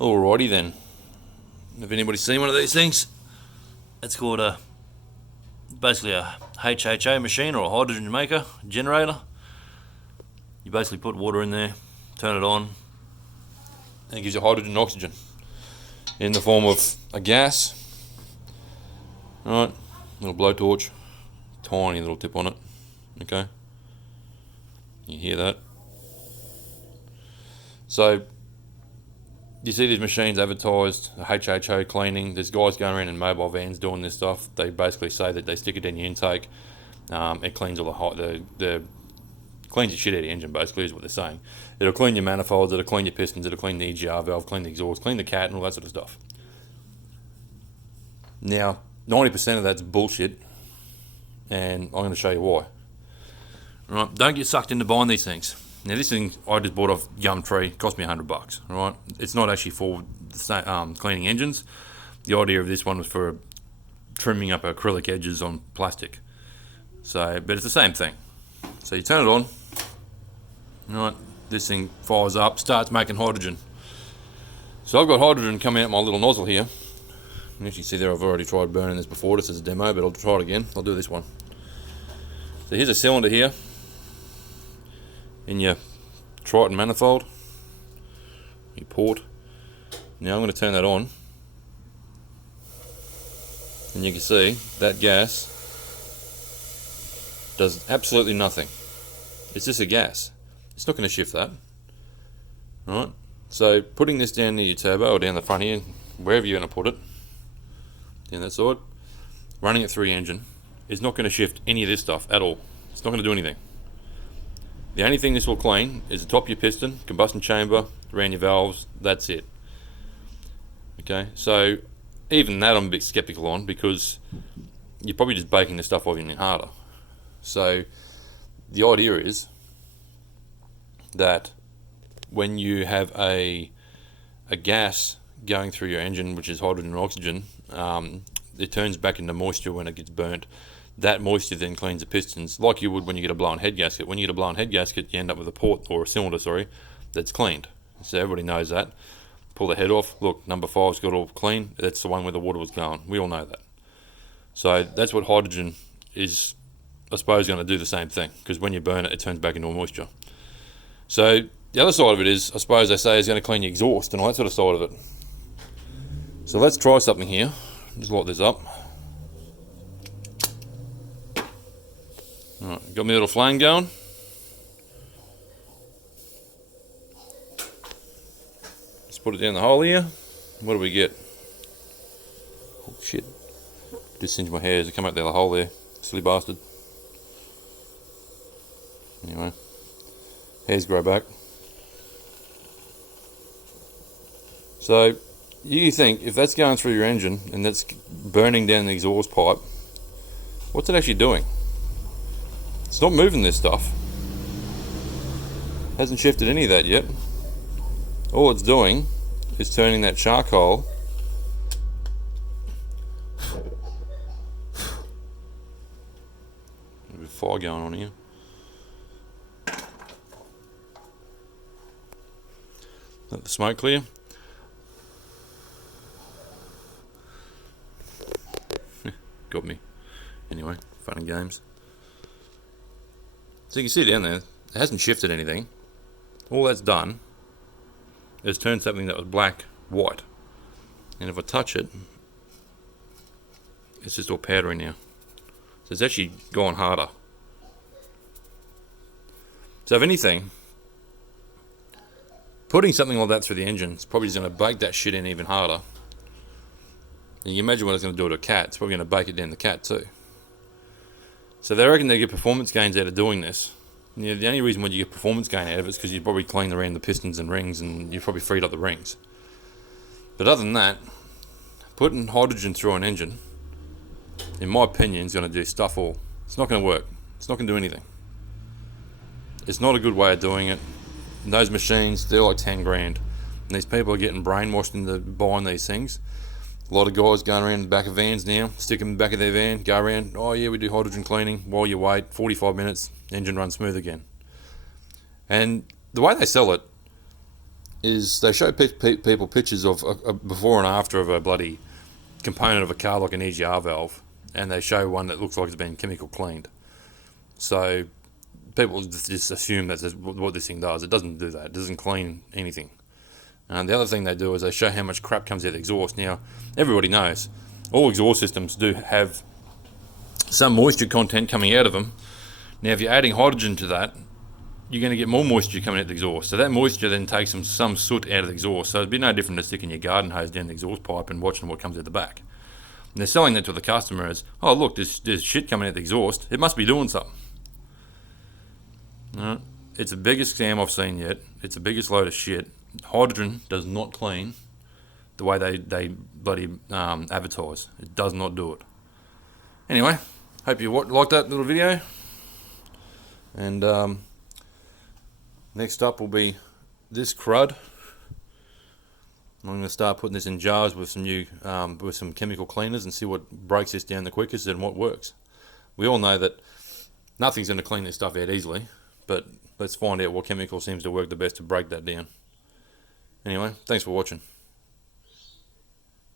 Alrighty then. Have anybody seen one of these things? It's called basically a HHA machine, or a hydrogen maker generator. You basically put water in there, turn it on, and it gives you hydrogen and oxygen in the form of a gas. Alright, little blowtorch, tiny little tip on it. Okay, you hear that? So you see these machines advertised, HHO cleaning. There's guys going around in mobile vans doing this stuff. They basically say that they stick it in your intake. It cleans all the cleans the shit out of the engine, basically, is what they're saying. It'll clean your manifolds, it'll clean your pistons, it'll clean the EGR valve, clean the exhaust, clean the cat, and all that sort of stuff. Now, 90% of that's bullshit, and I'm going to show you why. Right, don't get sucked into buying these things. Now, this thing I just bought off Gumtree, cost me $100. Right, it's not actually for cleaning engines. The idea of this one was for trimming up acrylic edges on plastic. So, but it's the same thing. So you turn it on. Right, this thing fires up, starts making hydrogen. So I've got hydrogen coming out my little nozzle here. And as you see there, I've already tried burning this before. This is a demo, but I'll try it again. I'll do this one. So here's a cylinder here in your Triton manifold, your port. Now I'm going to turn that on, and you can see that gas does absolutely nothing. It's just a gas. It's not going to shift that. Right? So putting this down near your turbo, or down the front here, wherever you're going to put it, down that side, running it through your engine is not going to shift any of this stuff at all. It's not going to do anything. The only thing this will clean is the top of your piston, combustion chamber, around your valves. That's it. Okay, so even that I'm a bit skeptical on, because you're probably just baking the stuff off even harder. So the idea is that when you have a gas going through your engine, which is hydrogen and oxygen, it turns back into moisture when it gets burnt. That moisture then cleans the pistons, like you would when you get a blown head gasket. When you get a blown head gasket, you end up with a port, or a cylinder, that's cleaned. So everybody knows that. Pull the head off. Look, number 5's got all clean. That's the one where the water was going. We all know that. So that's what hydrogen is, I suppose, going to do the same thing, because when you burn it, it turns back into moisture. So the other side of it is, I suppose they say, is going to clean your exhaust and all that sort of side of it. So let's try something here. Just light this up. Alright, got my little flame going. Let's put it down the hole here. What do we get? Oh shit. Just singed my hair as it come out the other hole there. Silly bastard. Anyway. Hairs grow back. So, you think, if that's going through your engine and that's burning down the exhaust pipe, what's it actually doing? It's not moving this stuff. Hasn't shifted any of that yet. All it's doing is turning that charcoal a bit of fire going on here. Let the smoke clear. Got me. Anyway, fun and games. So you can see down there, it hasn't shifted anything. All that's done is turned something that was black white. And if I touch it, it's just all powdery now. So it's actually gone harder. So if anything, putting something like that through the engine is probably just going to bake that shit in even harder. And you can imagine what it's going to do to a cat. It's probably going to bake it down the cat too. So they reckon they get performance gains out of doing this. And the only reason why you get performance gain out of it is because you probably cleaned around the pistons and rings, and you've probably freed up the rings. But other than that, putting hydrogen through an engine, in my opinion, is going to do stuff all. It's not going to work. It's not going to do anything. It's not a good way of doing it. And those machines, they're like 10 grand. And these people are getting brainwashed into buying these things. A lot of guys going around the back of vans now, stick them in the back of their van, go around, oh yeah, we do hydrogen cleaning. While you wait, 45 minutes, engine runs smooth again. And the way they sell it, is they show people pictures of a before and after of a bloody component of a car like an EGR valve, and they show one that looks like it's been chemical cleaned. So people just assume that's what this thing does. It doesn't do that. It doesn't clean anything. And the other thing they do is they show how much crap comes out of the exhaust. Now, everybody knows all exhaust systems do have some moisture content coming out of them. Now, if you're adding hydrogen to that, you're going to get more moisture coming out of the exhaust. So that moisture then takes some soot out of the exhaust. So it'd be no different to sticking your garden hose down the exhaust pipe and watching what comes out the back. And they're selling that to the customer as, oh, look, there's shit coming out the exhaust. It must be doing something. No, it's the biggest scam I've seen yet. It's the biggest load of shit. Hydrogen does not clean the way they bloody advertise. It does not do it. Anyway, hope you liked that little video. And next up will be this crud. I'm going to start putting this in jars with some new with some chemical cleaners and see what breaks this down the quickest and what works. We all know that nothing's going to clean this stuff out easily, but let's find out what chemical seems to work the best to break that down. Anyway, thanks for watching.